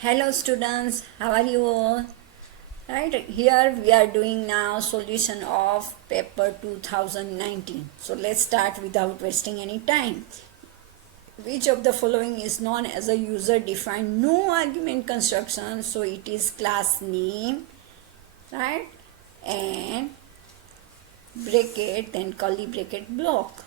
Hello students, how are you all? Right, here we are doing now solution of paper 2019. So let's start without wasting any time. Which of the following is known as a user defined no argument construction? So it is class name, right? And bracket, then curly bracket block.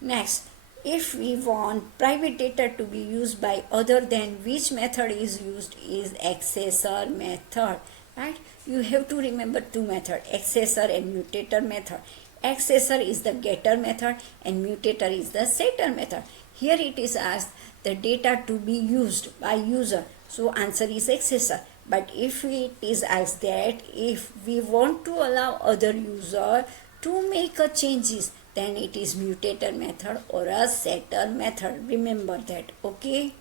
Next, if we want private data to be used by other than which method is used is accessor method, right? You have to remember two methods, accessor and mutator method. Accessor is the getter method and mutator is the setter method. Here it is asked the data to be used by user, so answer is accessor. But if it is asked that if we want to allow other user to make a changes, then it is mutator method or a setter method. Remember that, okay?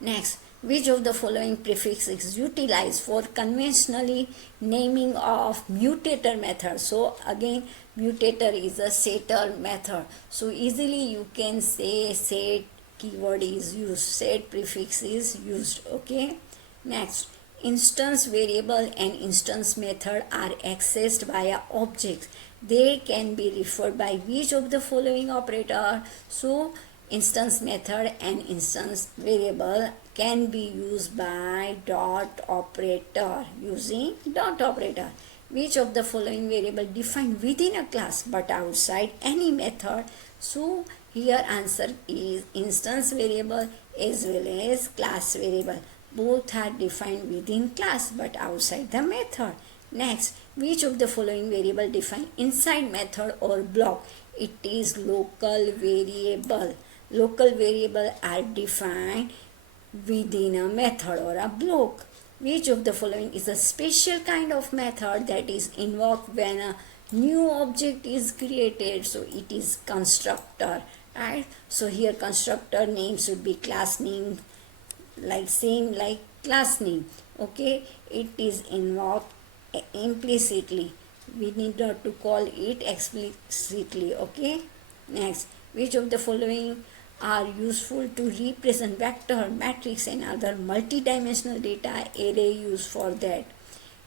Next, which of the following prefix is utilized for conventionally naming of mutator method? So again, mutator is a setter method. So easily you can say set keyword is used, set prefix is used, okay? Next, instance variable and instance method are accessed via objects. They can be referred by which of the following operator? So instance method and instance variable can be used by dot operator, using dot operator. Which of the following variable defined within a class but outside any method? So here answer is instance variable as well as class variable. Both are defined within class but outside the method. Next, which of the following variable defined inside method or block? It is local variable. Local variable are defined within a method or a block. Which of the following is a special kind of method that is invoked when a new object is created? So it is constructor, right? So here constructor name should be class name, like same like class name, okay? It is invoked implicitly, we need not to call it explicitly, okay? Next, which of the following are useful to represent vector, matrix and other multidimensional data array used for that?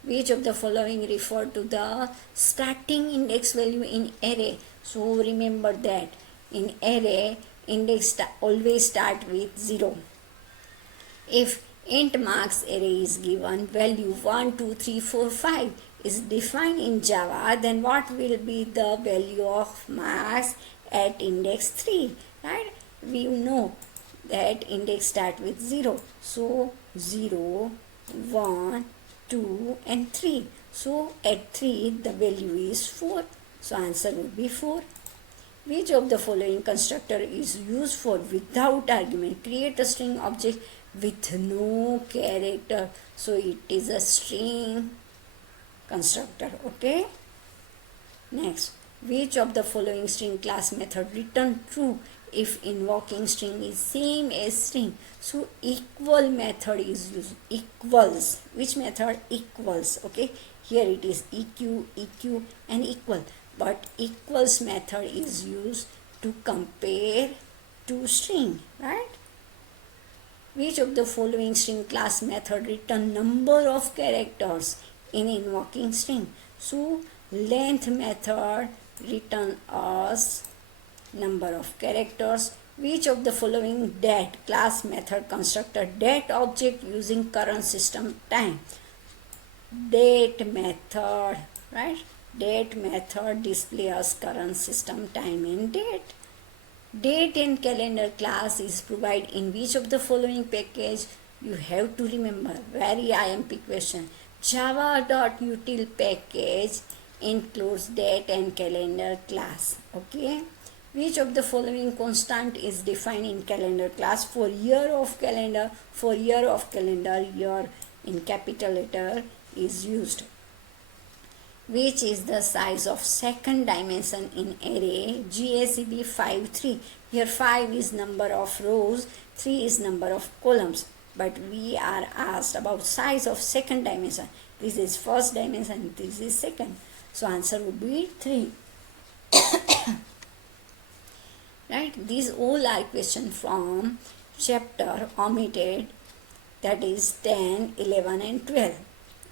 Which of the following refer to the starting index value in array? So remember that in array index always start with 0. If int marks array is given, value 1, 2, 3, 4, 5 is defined in Java, then what will be the value of marks at index 3, right? We know that index start with 0. So 0, 1, 2 and 3. So at 3 the value is 4. So answer would be 4. Which of the following constructor is used for without argument? Create a string object with no character. So it is a string constructor, okay? Next, which of the following string class method return true if invoking string is same as string? So equal method is used. Equals, which method? Equals, okay? Here it is eq and equal, but equals method is used to compare two string, right? Which of the following string class method return number of characters in invoking string? So length method return us number of characters. Which of the following dat class method constructor dat object using current system time? Date method, right? Date method displays current system time and date. Date and calendar class is provided in which of the following package? You have to remember, very IMP question. Java.util package includes date and calendar class, okay? Which of the following constant is defined in calendar class? For year of calendar, for year of calendar, year in capital letter is used. Which is the size of second dimension in array? Gseb 5, 3. Here 5 is number of rows, 3 is number of columns. But we are asked about size of second dimension. This is first dimension, this is second. So answer would be 3. Right? These all are questions from chapter omitted that is 10, 11 and 12.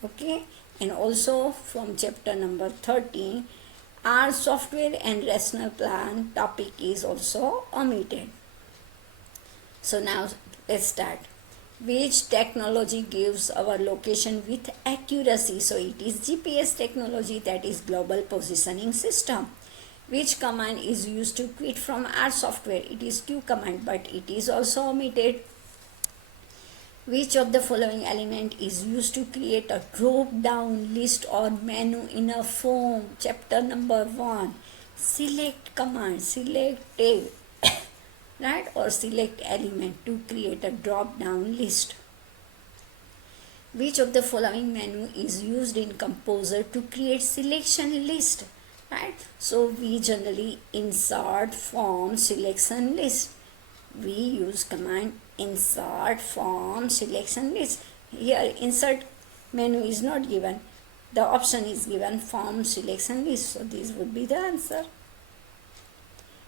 Okay, and also from chapter number 13, our software and rational plan topic is also omitted. So now let's start. Which technology gives our location with accuracy? So it is GPS technology, that is global positioning system. Which command is used to quit from our software? It is Q command, but it is also omitted. Which of the following element is used to create a drop down list or menu in a form? Chapter number 1. Select command, select tab, right, or select element to create a drop down list. Which of the following menu is used in Composer to create selection list? Right, so we generally insert from selection list. We use command insert from selection list. Here insert menu is not given, the option is given from selection list, so this would be the answer.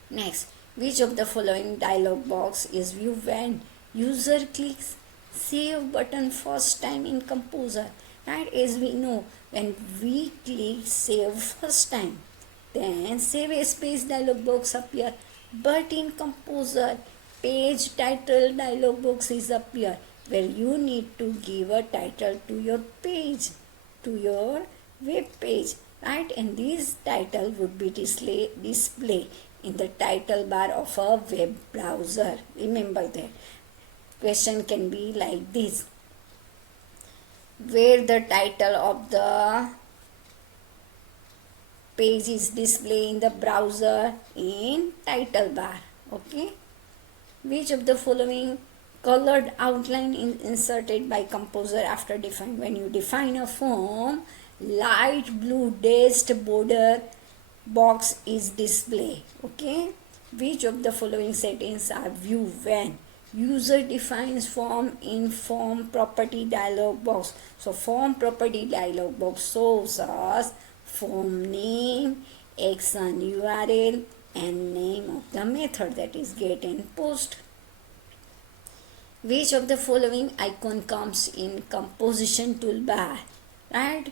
Next, which of the following dialog box is viewed when user clicks save button first time in Composer? Right, as we know, when we click save first time, then save a space dialog box appear, but in Composer page title dialog box is appear, where you need to give a title to your page, to your web page, right, and this title would be display in the title bar of a web browser. Remember that. Question can be like this: where the title of the page is displayed in the browser? In title bar. Okay. Which of the following colored outline is inserted by Composer after define? When you define a form, light blue dashed border box is displayed. Okay. Which of the following settings are viewed when user defines form in form property dialog box? So form property dialog box shows us form name, action URL, and name of the method, that is get and post. Which of the following icon comes in composition toolbar? Right,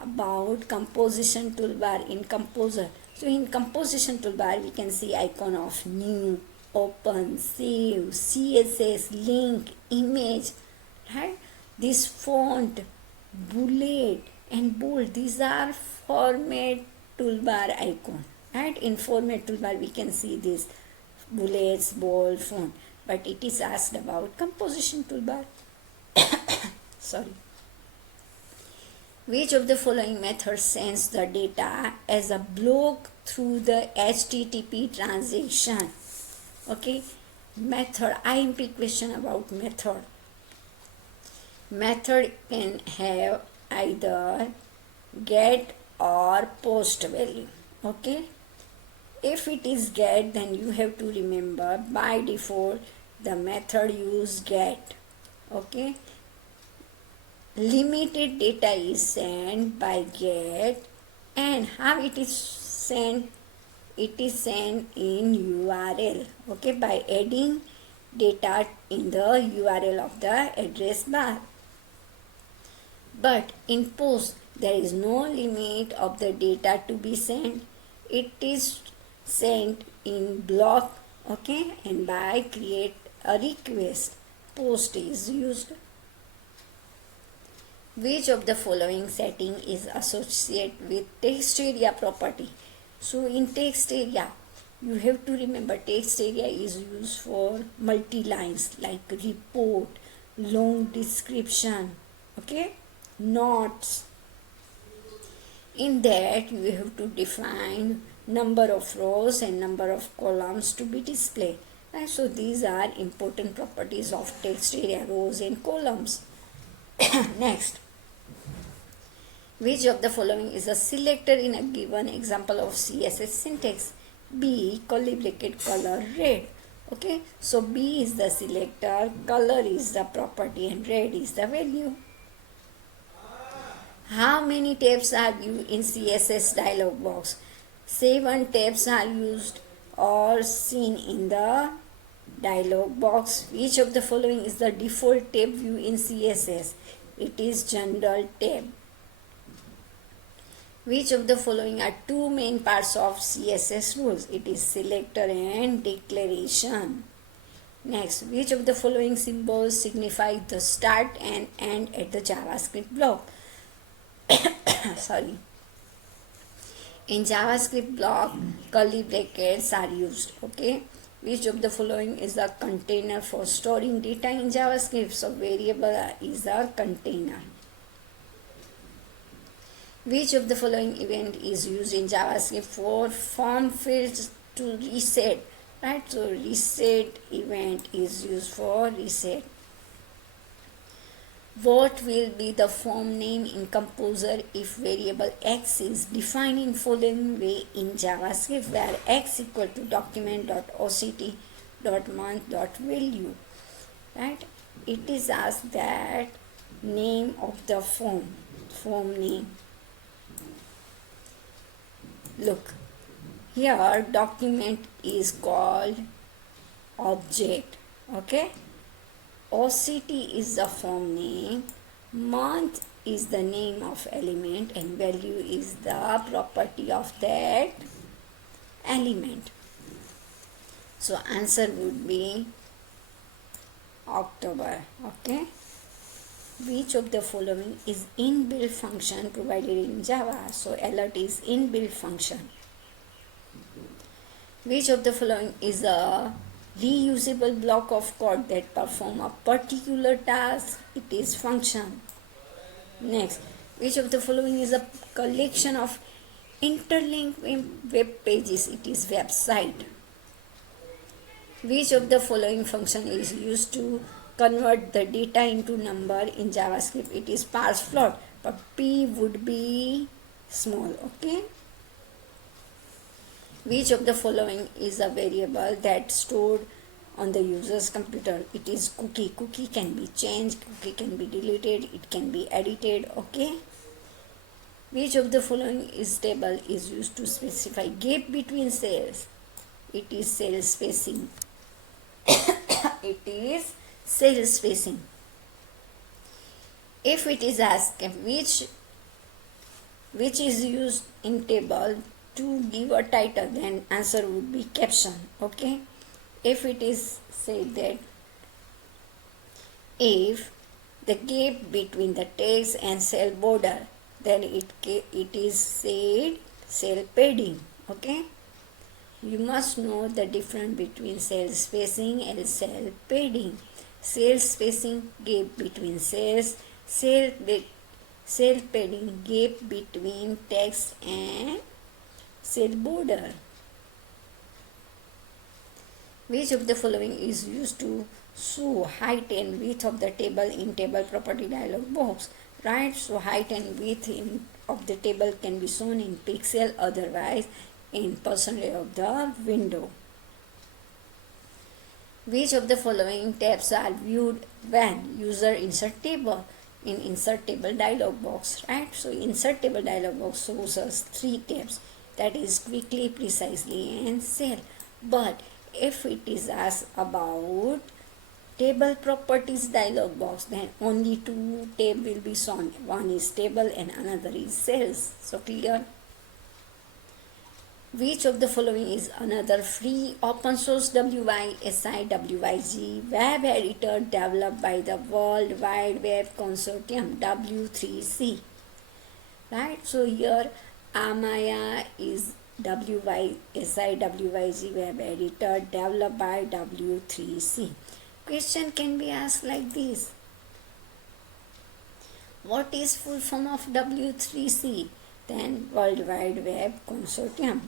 about composition toolbar in Composer. So in composition toolbar we can see icon of new, open, save, CSS, link, image, right? This font, bullet and bold, these are format toolbar icon. Right, in format toolbar we can see this bullets, bold, font, but it is asked about composition toolbar. Sorry. Which of the following methods sends the data as a block through the HTTP transaction? Okay, method, IMP question about method. Method can have either get or post value. Okay, if it is get, then you have to remember by default the method use get. Okay, limited data is sent by get, and how it is sent? It is sent in URL. Okay, by adding data in the URL of the address bar. But in post there is no limit of the data to be sent. It is sent in block. Okay, and by create a request, post is used. Which of the following setting is associated with text area property? So in text area you have to remember text area is used for multi lines like report, long description, okay, notes. In that you have to define number of rows and number of columns to be displayed. Right? So these are important properties of text area, rows and columns. Next, which of the following is a selector in a given example of CSS syntax? B, curly bracket color red. Okay, so B is the selector, color is the property, and red is the value. How many tabs are viewed in CSS dialog box? 7 tabs are used or seen in the Dialog box. Which of the following is the default tab view in CSS? It is General tab. Which of the following are two main parts of CSS rules? It is selector and declaration. Next, which of the following symbols signify the start and end at the JavaScript block? Sorry. In JavaScript block, curly brackets are used. Okay. Which of the following is a container for storing data in JavaScript? So variable is a container. Which of the following event is used in JavaScript for form fields to reset? Right, so reset event is used for reset. What will be the form name in Composer if variable x is defined in following way in JavaScript, where x equal to document.oct.month.value? Right, it is asked that name of the form name. Look, here document is called object. Okay, OCT is the form name, month is the name of element, and value is the property of that element. So answer would be October. Okay. Which of the following is inbuilt function provided in Java? So alert is inbuilt function. Which of the following is a reusable block of code that perform a particular task? It is function. Next, which of the following is a collection of interlinked web pages? It is website. Which of the following function is used to convert the data into number in JavaScript? It is parse float, but p would be small. Okay. Which of the following is a variable that stored on the user's computer? It is cookie. Cookie can be changed, cookie can be deleted, it can be edited. Okay. Which of the following is table is used to specify gap between cells? It is cell spacing. It is cell spacing. If it is asked which is used in table to give a title, then answer would be caption. Okay. If it is said that if the gap between the text and cell border, then it is said cell padding. Okay. You must know the difference between cell spacing and cell padding. Cell spacing, gap between cells. Cell padding, gap between text and cell border. Which of the following is used to show height and width of the table in table property dialog box? Right, so height and width of the table can be shown in pixel, otherwise in percentage of the window. Which of the following tabs are viewed when user insert table? In insert table dialog box. Right, so insert table dialog box shows us 3 tabs, that is quickly, precisely, and cell. But if it is asked about table properties dialog box, then only 2 tabs will be shown. One is table and another is cells. So clear? Which of the following is another free open source WYSI web editor developed by the World Wide Web Consortium W3C? Right, so here Amaya is WYSI web editor developed by W3C. Question can be asked like this: what is full form of W3C? Then World Wide Web Consortium.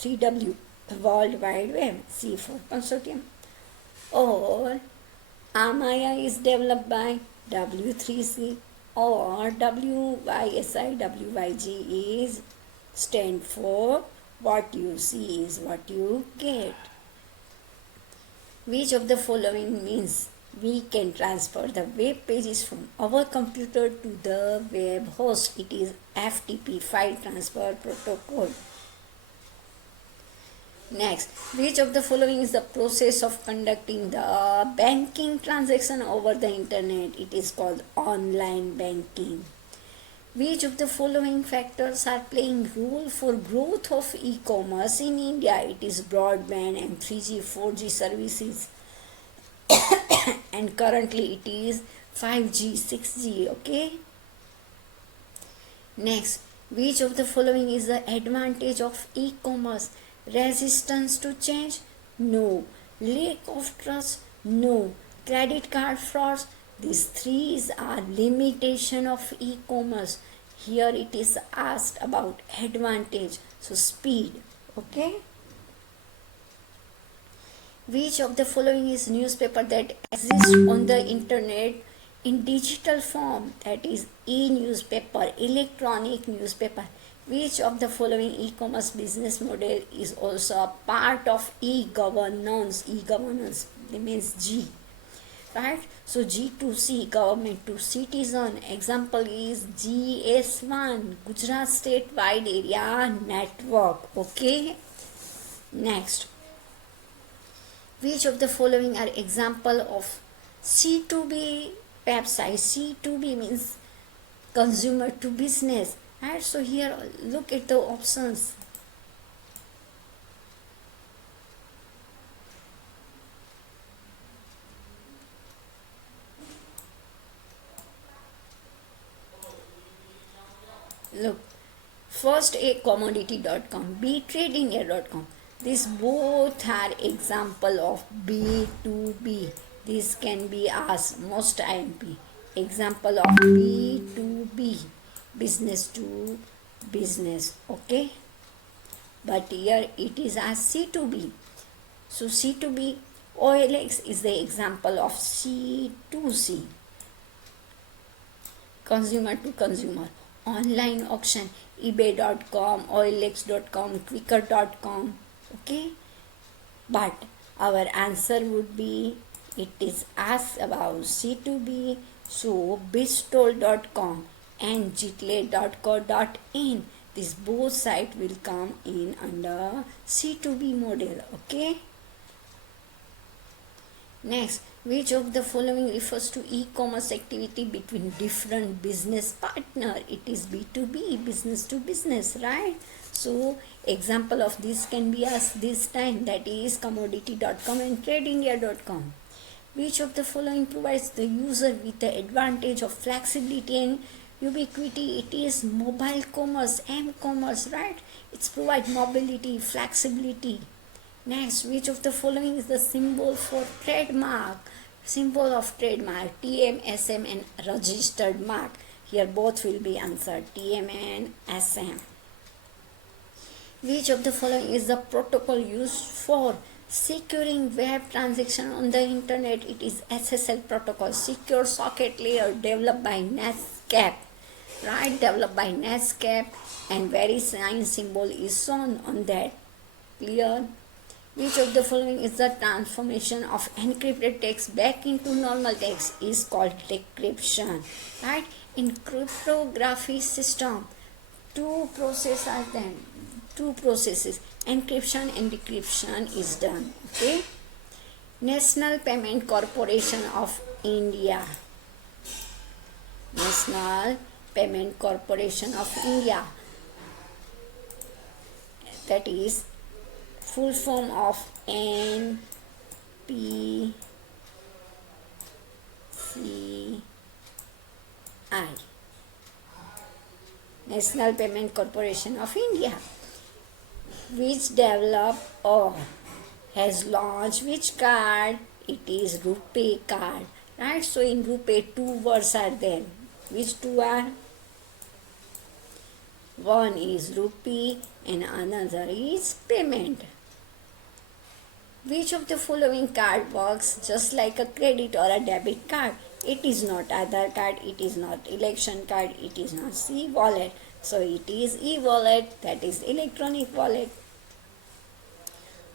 3W, World Wide Web, C for Consortium. Or Amaya is developed by W3C, or WYSI is stand for what you see is what you get. Which of the following means we can transfer the web pages from our computer to the web host? It is FTP, File Transfer Protocol. Next, which of the following is the process of conducting the banking transaction over the internet? It is called online banking. Which of the following factors are playing role for growth of e-commerce in India? It is broadband and 3G, 4G services. And currently it is 5G, 6G, okay? Next, which of the following is the advantage of e-commerce? Resistance to change? No. Lack of trust? No. Credit card frauds? These three are limitation of e-commerce. Here it is asked about advantage. So speed. Okay. Which of the following is newspaper that exists on the internet in digital form? That is e-newspaper, electronic newspaper. Which of the following e-commerce business model is also a part of e-governance? E-governance means G, right? So G2C, government to citizen. Example is GS1, Gujarat State Wide Area Network. Okay. Next, which of the following are example of C2B website? C2B means consumer to business. Right? So here look at the options. Look, first A commodity.com, B tradingindia.com. These both are example of B2B. This can be asked most IMP. Example of B2B, business to business. Okay, but here it is as C2B. So C2B, OLX is the example of C2C, consumer to consumer. Online auction, ebay.com, olx.com, quicker.com. Okay, but our answer would be, it is asked about C2B. So bitstol.com and jitle.co.in, this both sites will come in under C2B model. Okay. Next, which of the following refers to e-commerce activity between different business partner? It is B2B, business to business, right? So example of this can be asked this time, that is commodity.com and tradingindia.com. Which of the following provides the user with the advantage of flexibility and ubiquity? It is mobile commerce, m-commerce, right? It's provide mobility, flexibility. Next, which of the following is the symbol for trademark? Symbol of trademark, TM, SM and registered mark. Here both will be answered, TM and SM. Which of the following is the protocol used for securing web transaction on the internet? It is SSL protocol, secure socket layer, developed by Gseb, right? Developed by Gseb, and very sign symbol is shown on that. Clear? Which of the following is the transformation of encrypted text back into normal text? Is called decryption, right? In cryptography system, two processes, encryption and decryption is done. Okay. National Payment Corporation of India. National Payment Corporation of India. That is full form of NPCI. National Payment Corporation of India. Which developed or has launched which card? It is RuPay card, right? So in RuPay two words are there. Which two are? One is rupee and another is payment. Which of the following card works just like a credit or a debit card? It is not Aadhaar card, it is not election card, it is not C-wallet. So it is e-wallet, that is electronic wallet.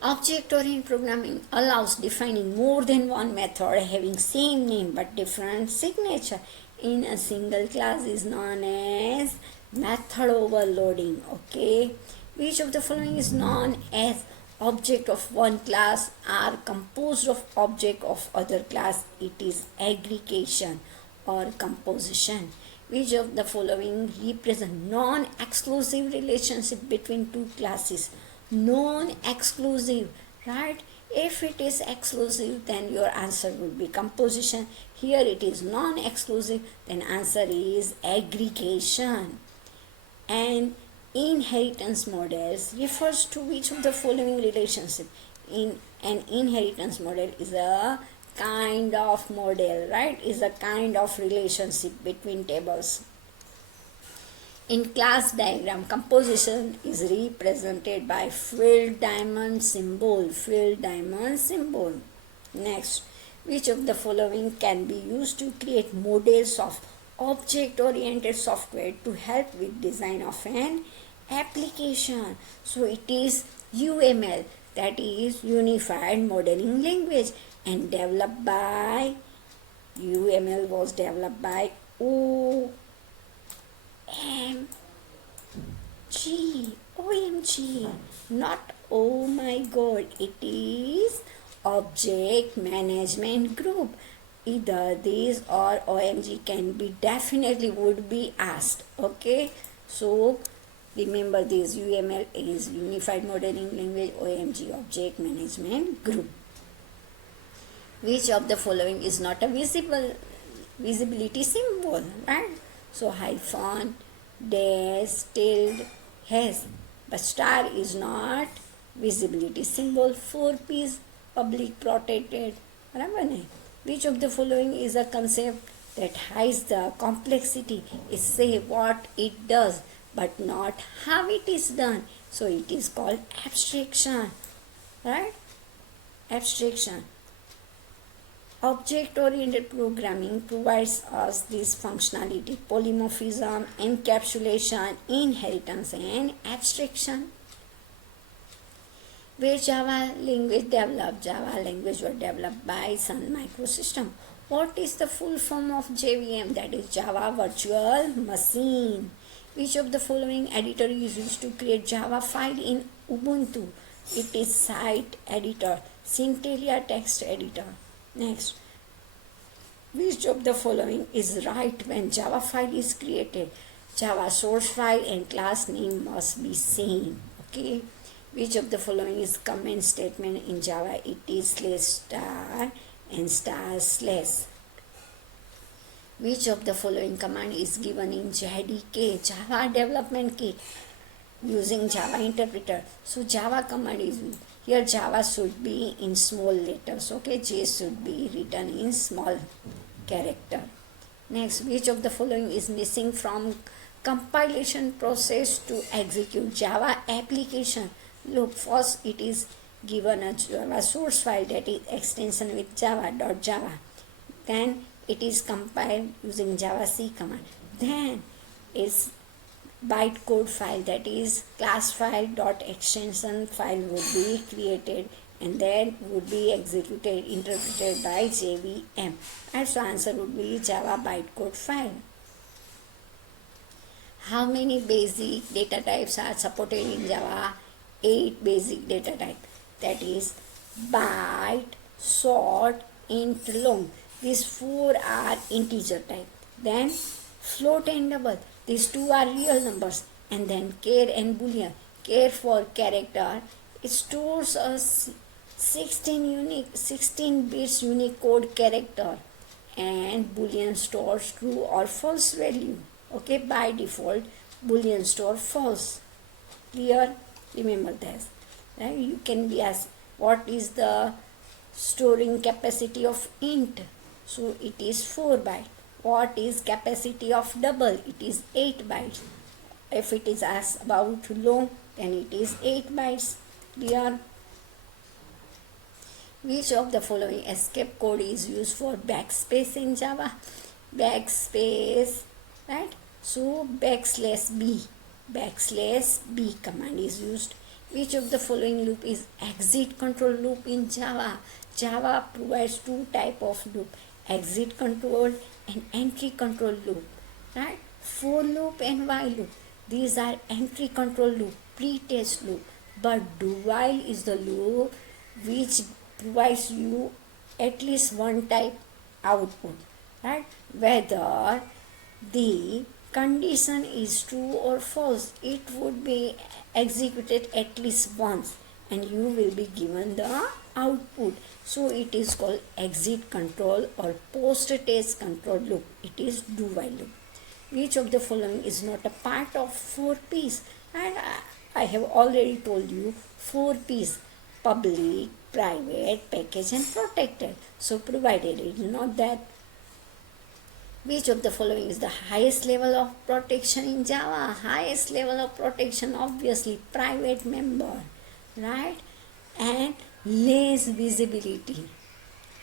Object-oriented programming allows defining more than one method having same name but different signature in a single class is known as method overloading. Okay. Which of the following is known as object of one class are composed of object of other class, it is aggregation or composition. Which of the following represent non-exclusive relationship between two classes? Non-exclusive, right? If it is exclusive, then your answer would be composition. Here it is non-exclusive, then answer is aggregation. And inheritance models refers to which of the following relationship? In an inheritance model is a kind of model, right? Is a kind of relationship between tables. In class diagram, composition is represented by filled diamond symbol. Filled diamond symbol. Next, which of the following can be used to create models of object-oriented software to help with design of an application? So it is UML, that is Unified Modeling Language, and developed by UML was developed by OMG, not oh my god, it is Object Management Group. Either these or OMG can be definitely would be asked. Okay, so remember this, UML is Unified Modeling Language, OMG Object Management Group. Which of the following is not a visibility symbol, right? So hyphen, dash, tilde, has, but star is not visibility symbol. 4P is public protected, बराबर नहीं? Which of the following is a concept that hides the complexity? It say what it does but not how it is done, so it is called abstraction, right? Abstraction. Object-oriented programming provides us this functionality: polymorphism, encapsulation, inheritance, and abstraction. Where Java language developed? Java language was developed by Sun Microsystem. What is the full form of JVM? That is Java Virtual Machine. Which of the following editor is used to create Java file in Ubuntu? It is Site Editor, Centennial Text Editor. Next, which of the following is right when Java file is created? Java source file and class name must be same. Okay. Which of the following is comment statement in Java? It is /star and /slash. Which of the following command is given in JDK, Java Development Kit, using Java interpreter? So Java command is used. Here Java should be in small letters, okay? J should be written in small character. Next, which of the following is missing from compilation process to execute Java application? Look, first it is given a Java source file, that is extension with java.java. Then it is compiled using Java C command. Then is bytecode file, that is class file dot extension file would be created and then would be executed, interpreted by JVM. And so answer would be Java bytecode file. How many basic data types are supported in Java? 8 basic data type, that is byte, short, int, long. These 4 are integer type. Then float and double, these 2 are real numbers. And then char and boolean. Char for character, it stores a 16 bits Unicode character, and boolean stores true or false value. Okay, by default boolean store false. Clear? Remember this, right? You can be asked what is the storing capacity of int? So it is 4 bytes. What is capacity of double? It is 8 bytes. If it is asked about long, then it is 8 bytes. Clear? Which of the following escape code is used for backspace in Java? Backspace, right? So \b command is used. Which of the following loop is exit control loop in Java? Java provides 2 type of loop: exit control and entry control loop, right? For loop and while loop. These are entry control loop, pre-test loop. but do while is the loop which provides you at least one type output, right? Whether the condition is true or false, it would be executed at least once and you will be given the output. So it is called exit control or post test control loop. It is do while loop. Which of the following is not a part of 4 P's? And I have already told you 4 P's: public, private, package and protected. So provided it is not that. Which of the following is the highest level of protection in Java? Highest level of protection, obviously, private member, right? And less visibility.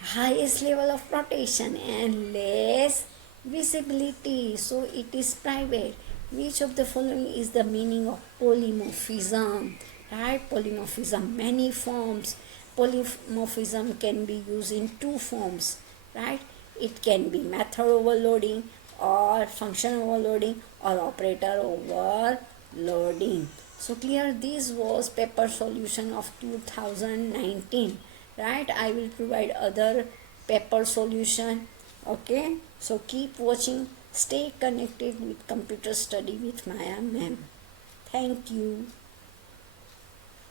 Highest level of protection and less visibility, so it is private. Which of the following is the meaning of polymorphism? Right? Polymorphism, many forms. Polymorphism can be used in 2 forms, right? It can be method overloading or function overloading or operator overloading. So clear, this was paper solution of 2019, right? I will provide other paper solution. Okay, so keep watching, stay connected with computer study with Maya ma'am. Thank you.